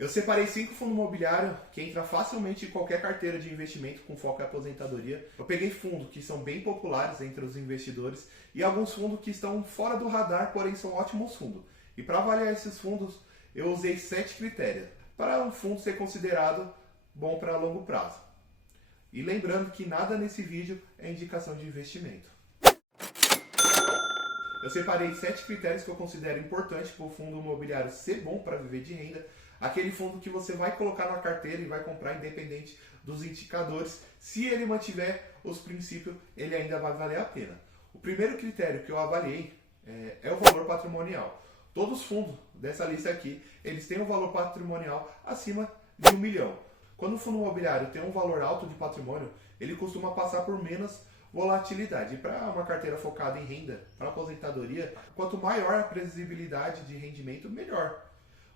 Eu separei 5 fundos imobiliários que entram facilmente em qualquer carteira de investimento com foco em aposentadoria. Eu peguei fundos que são bem populares entre os investidores e alguns fundos que estão fora do radar, porém são ótimos fundos. E para avaliar esses fundos, eu usei 7 critérios para um fundo ser considerado bom para longo prazo. E lembrando que nada nesse vídeo é indicação de investimento. Eu separei 7 critérios que eu considero importantes para o fundo imobiliário ser bom para viver de renda. Aquele fundo que você vai colocar na carteira e vai comprar independente dos indicadores. Se ele mantiver os princípios, ele ainda vai valer a pena. O primeiro critério que eu avaliei é o valor patrimonial. Todos os fundos dessa lista aqui, eles têm um valor patrimonial acima de 1 milhão. Quando o fundo imobiliário tem um valor alto de patrimônio, ele costuma passar por menos volatilidade. E para uma carteira focada em renda, para aposentadoria, quanto maior a previsibilidade de rendimento, melhor.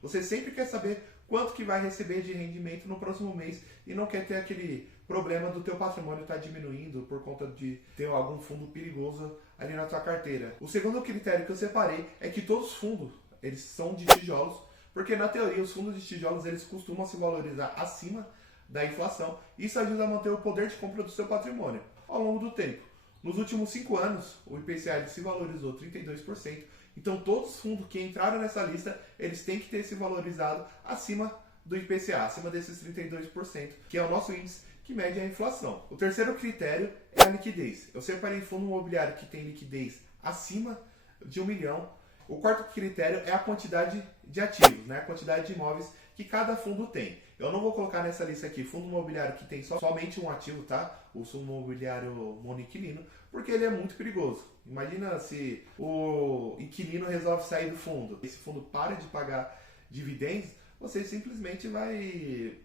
Você sempre quer saber quanto que vai receber de rendimento no próximo mês e não quer ter aquele problema do teu patrimônio estar diminuindo por conta de ter algum fundo perigoso ali na tua carteira. O segundo critério que eu separei é que todos os fundos, eles são de tijolos, porque na teoria os fundos de tijolos eles costumam se valorizar acima da inflação. Isso ajuda a manter o poder de compra do seu patrimônio ao longo do tempo. Nos últimos 5 anos, o IPCA se valorizou 32%. Então todos os fundos que entraram nessa lista, eles têm que ter se valorizado acima do IPCA, acima desses 32%, que é o nosso índice que mede a inflação. O terceiro critério é a liquidez. Eu separei fundo imobiliário que tem liquidez acima de 1 milhão. O quarto critério é a quantidade de ativos, né? A quantidade de imóveis que cada fundo tem. Eu não vou colocar nessa lista aqui fundo imobiliário que tem somente um ativo, tá? O fundo imobiliário monoinquilino, porque ele é muito perigoso. Imagina se o inquilino resolve sair do fundo. Esse fundo para de pagar dividendos, você simplesmente vai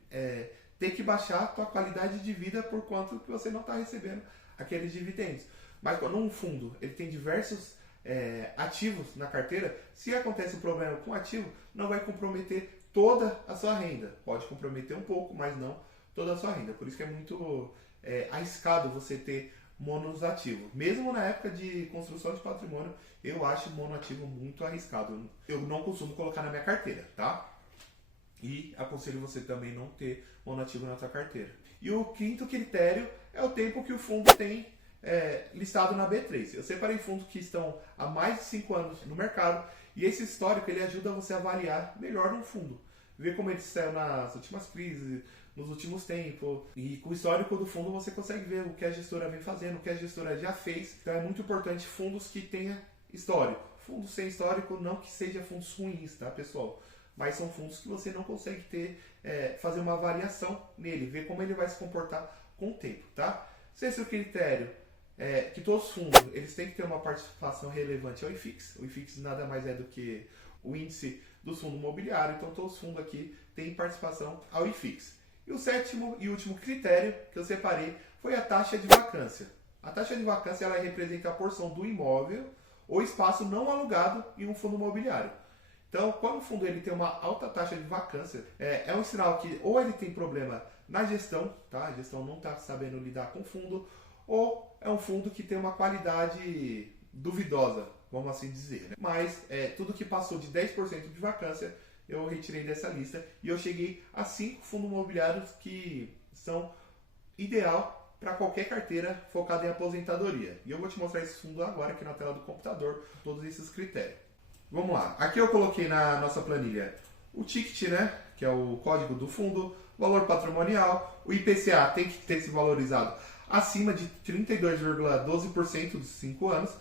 ter que baixar a tua qualidade de vida por quanto que você não está recebendo aqueles dividendos. Mas quando um fundo ele tem diversos ativos na carteira, se acontece um problema com o ativo, não vai comprometer toda a sua renda. Pode comprometer um pouco, mas não toda a sua renda. Por isso que é muito arriscado você ter monoativo. Mesmo na época de construção de patrimônio, eu acho monoativo muito arriscado. Eu não costumo colocar na minha carteira, tá? E aconselho você também não ter monoativo na sua carteira. E o quinto critério é o tempo que o fundo tem listado na B3. Eu separei fundos que estão há mais de 5 anos no mercado e esse histórico ele ajuda você a avaliar melhor um fundo. Ver como ele saiu nas últimas crises, nos últimos tempos. E com o histórico do fundo você consegue ver o que a gestora vem fazendo, o que a gestora já fez. Então é muito importante fundos que tenham histórico. Fundos sem histórico não que sejam fundos ruins, tá, pessoal? Mas são fundos que você não consegue fazer uma avaliação nele, ver como ele vai se comportar com o tempo, tá? Sexto critério é que todos os fundos eles têm que ter uma participação relevante ao IFIX. O IFIX nada mais é do que o índice do fundo imobiliário, então todos os fundos aqui têm participação ao IFIX. E o sétimo e último critério que eu separei foi a taxa de vacância. A taxa de vacância ela representa a porção do imóvel ou espaço não alugado em um fundo imobiliário. Então, quando o fundo ele tem uma alta taxa de vacância, é um sinal que ou ele tem problema na gestão, tá? A gestão não está sabendo lidar com o fundo, ou é um fundo que tem uma qualidade duvidosa, vamos assim dizer. Né? Mas tudo que passou de 10% de vacância, eu retirei dessa lista e eu cheguei a 5 fundos imobiliários que são ideal para qualquer carteira focada em aposentadoria. E eu vou te mostrar esse fundo agora aqui na tela do computador, todos esses critérios. Vamos lá, aqui eu coloquei na nossa planilha o ticket, né, que é o código do fundo, valor patrimonial, o IPCA tem que ter se valorizado acima de 32,12% dos 5 anos,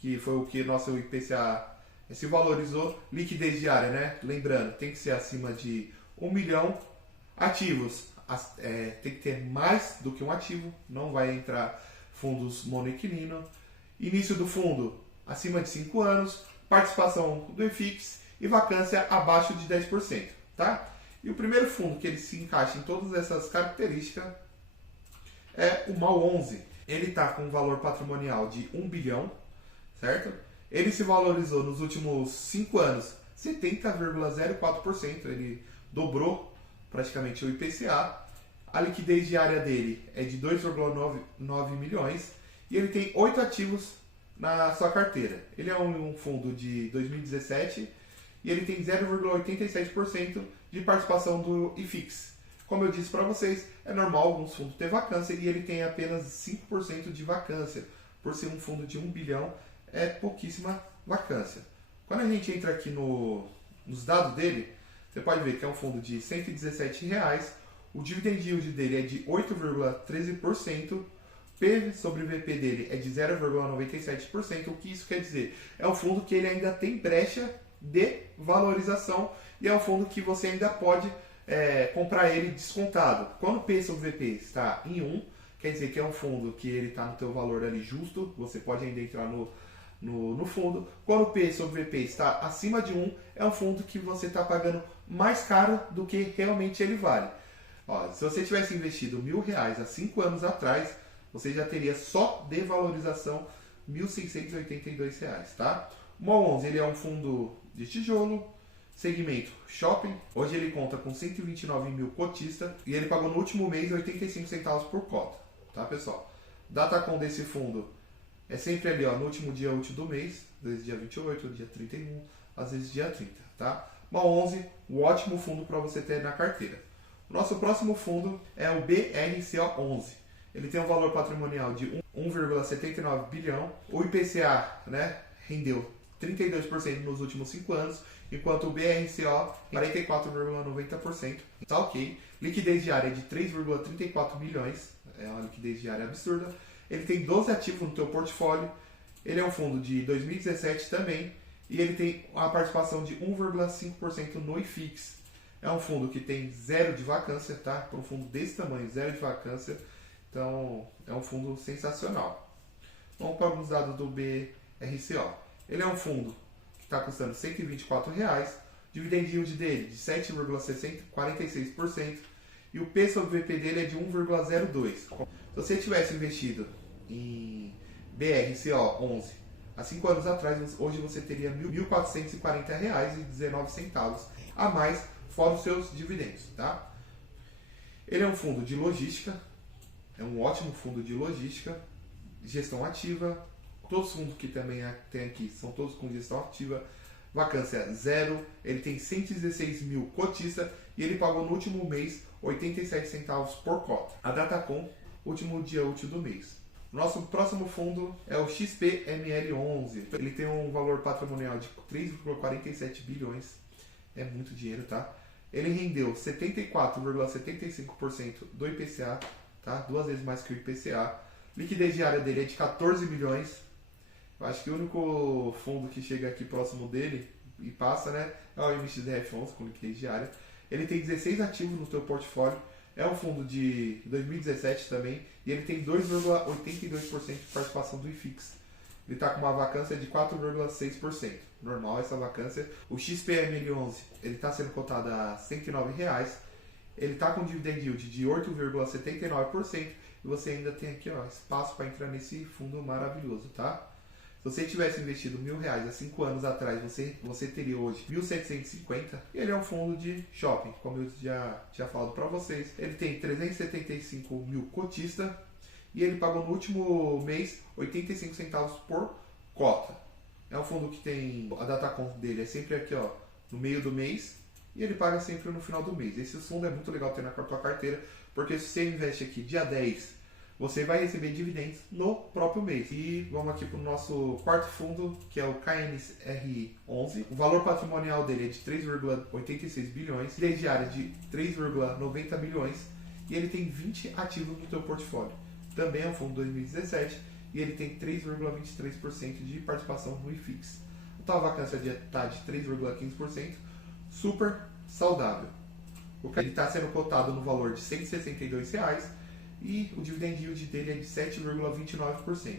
que foi o que nosso IPCA se valorizou. Liquidez diária, né, lembrando, tem que ser acima de 1 milhão. Ativos, tem que ter mais do que um ativo, não vai entrar fundos monoinquilino. Início do fundo, acima de 5 anos. Participação do IFIX e vacância abaixo de 10%, tá? E o primeiro fundo que ele se encaixa em todas essas características é o MAL 11. Ele está com um valor patrimonial de 1 bilhão, certo? Ele se valorizou nos últimos 5 anos 70,04%, ele dobrou praticamente o IPCA. A liquidez diária dele é de 2,9 milhões e ele tem 8 ativos na sua carteira. Ele é um fundo de 2017 e ele tem 0,87% de participação do IFIX. Como eu disse para vocês, é normal alguns fundos ter vacância e ele tem apenas 5% de vacância. Por ser um fundo de 1 bilhão, é pouquíssima vacância. Quando a gente entra aqui nos dados dele, você pode ver que é um fundo de R$ 117, o dividend yield dele é de 8,13%, P sobre VP dele é de 0,97%. O que isso quer dizer? É um fundo que ele ainda tem brecha de valorização e é um fundo que você ainda pode comprar ele descontado. Quando o P sobre VP está em 1, quer dizer que é um fundo que ele está no teu valor ali justo, você pode ainda entrar no fundo. Quando o P sobre VP está acima de 1, é um fundo que você está pagando mais caro do que realmente ele vale. Ó, se você tivesse investido R$1.000 há 5 anos atrás, você já teria só de valorização R$ 1.682, tá? O MOL11 ele é um fundo de tijolo, segmento shopping. Hoje ele conta com 129 mil cotistas e ele pagou no último mês 85 centavos por cota, tá pessoal? Datacom desse fundo é sempre ali ó, no último dia útil do mês, às vezes dia 28, dia 31, às vezes dia 30, tá? MOL11, um ótimo fundo para você ter na carteira. O nosso próximo fundo é o BRCO11. Ele tem um valor patrimonial de 1,79 bilhão. O IPCA, né, rendeu 32% nos últimos 5 anos, enquanto o BRCO 44,90%. Tá ok. Liquidez diária é de 3,34 milhões. É uma liquidez diária absurda. Ele tem 12 ativos no teu portfólio. Ele é um fundo de 2017 também. E ele tem uma participação de 1,5% no IFIX. É um fundo que tem zero de vacância, tá? Para um fundo desse tamanho, zero de vacância. Então, é um fundo sensacional. Vamos para alguns dados do BRCO. Ele é um fundo que está custando R$ 124, dividend yield dele de 7,46% e o P sobre VP dele é de 1,02. Se você tivesse investido em BRCO11 há 5 anos atrás, hoje você teria R$ 1.440,19 a mais, fora os seus dividendos, tá? Ele é um fundo de logística, é um ótimo fundo de logística, gestão ativa. Todos os fundos que também tem aqui são todos com gestão ativa, vacância zero. Ele tem 116 mil cotistas e ele pagou no último mês 87 centavos por cota. A Datacom, último dia útil do mês. Nosso próximo fundo é o XPML11. Ele tem um valor patrimonial de 3,47 bilhões. É muito dinheiro, tá? Ele rendeu 74,75% do IPCA, tá? 2 vezes mais que o IPCA. Liquidez diária dele é de 14 milhões. Eu acho que o único fundo que chega aqui próximo dele e passa, né, é o MXDF11 com liquidez diária. Ele tem 16 ativos no teu portfólio. É um fundo de 2017 também. E ele tem 2,82% de participação do IFIX. Ele está com uma vacância de 4,6%. Normal essa vacância. O XPML11 ele está sendo cotado a R$ 109. Ele está com dividend yield de 8,79%. E você ainda tem aqui ó, espaço para entrar nesse fundo maravilhoso, tá? Se você tivesse investido R$1.000 há 5 anos atrás, você teria hoje 1.750. E ele é um fundo de shopping, como eu já tinha falado para vocês. Ele tem 375 mil cotistas e ele pagou no último mês 85 centavos por cota. É um fundo que tem a Datacom dele é sempre aqui ó, no meio do mês e ele paga sempre no final do mês. Esse fundo é muito legal ter na tua carteira, porque se você investe aqui dia 10, você vai receber dividendos no próprio mês. E vamos aqui para o nosso quarto fundo, que é o KNR11. O valor patrimonial dele é de 3,86 bilhões, liquidez diária de 3,90 bilhões e ele tem 20 ativos no teu portfólio. Também é um fundo 2017 e ele tem 3,23% de participação no IFIX. A tua vacância está de 3,15%, super saudável. Ele está sendo cotado no valor de R$ 162 e o dividend yield dele é de 7,29%.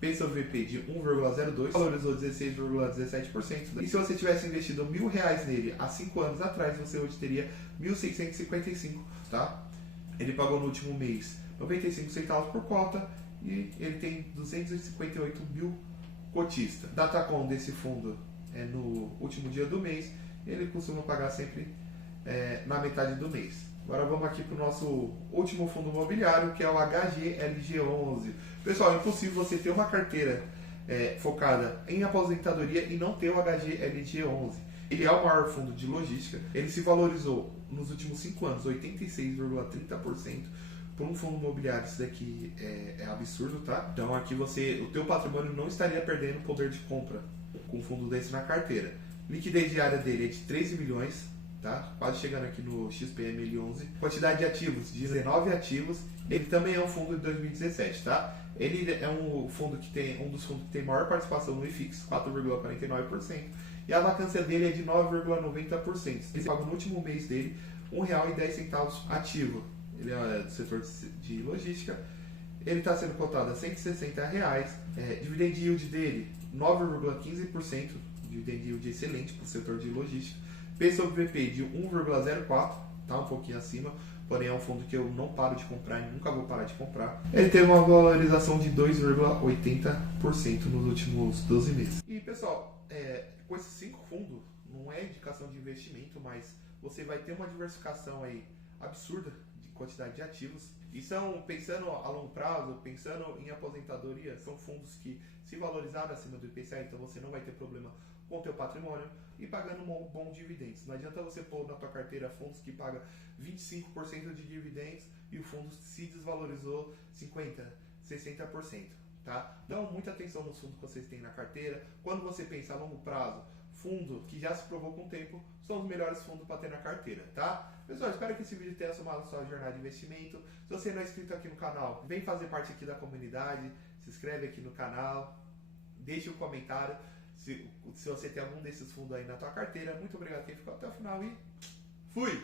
P sobre VP de 1,02, valorizou 16,17%. E se você tivesse investido R$1.000 nele há 5 anos atrás, você hoje teria 1.655, tá? Ele pagou no último mês 95 centavos por cota e ele tem 258 mil cotistas. Datacom desse fundo é no último dia do mês, ele costuma pagar sempre na metade do mês. Agora vamos aqui para o nosso último fundo imobiliário, que é o HGLG11. Pessoal, é impossível você ter uma carteira focada em aposentadoria e não ter o HGLG11. Ele é o maior fundo de logística. Ele se valorizou nos últimos 5 anos 86,30%. Por um fundo imobiliário, isso daqui é absurdo, tá? Então aqui o teu patrimônio não estaria perdendo poder de compra com um fundo desse na carteira. Liquidez diária dele é de 13 milhões, tá? Quase chegando aqui no XPML 11. Quantidade de ativos, 19 ativos. Ele também é um fundo de 2017, tá? Ele é um fundo que tem dos fundos que tem maior participação no IFIX, 4,49%. E a vacância dele é de 9,90%. Ele paga no último mês dele R$ 1,10 ativo. Ele é do setor de logística. Ele está sendo cotado a R$ 160. Dividend yield dele, 9,15%. Dividend yield excelente para o setor de logística. P sobre VP de 1,04, tá um pouquinho acima. Porém é um fundo que eu não paro de comprar e nunca vou parar de comprar. Ele teve uma valorização de 2,80% nos últimos 12 meses. E pessoal, com esses 5 fundos, não é indicação de investimento, mas você vai ter uma diversificação aí absurda de quantidade de ativos. E são, pensando a longo prazo, pensando em aposentadoria, são fundos que se valorizaram acima do IPCA, então você não vai ter problema com o teu patrimônio e pagando um bom dividendos. Não adianta você pôr na tua carteira fundos que pagam 25% de dividendos e o fundo se desvalorizou 50%, 60%. Tá? Então, muita atenção nos fundos que vocês têm na carteira. Quando você pensa a longo prazo, fundo que já se provou com o tempo, são os melhores fundos para ter na carteira, tá? Pessoal, espero que esse vídeo tenha somado a sua jornada de investimento. Se você não é inscrito aqui no canal, vem fazer parte aqui da comunidade, se inscreve aqui no canal, deixe um comentário se você tem algum desses fundos aí na tua carteira. Muito obrigado quem ficou até o final e fui!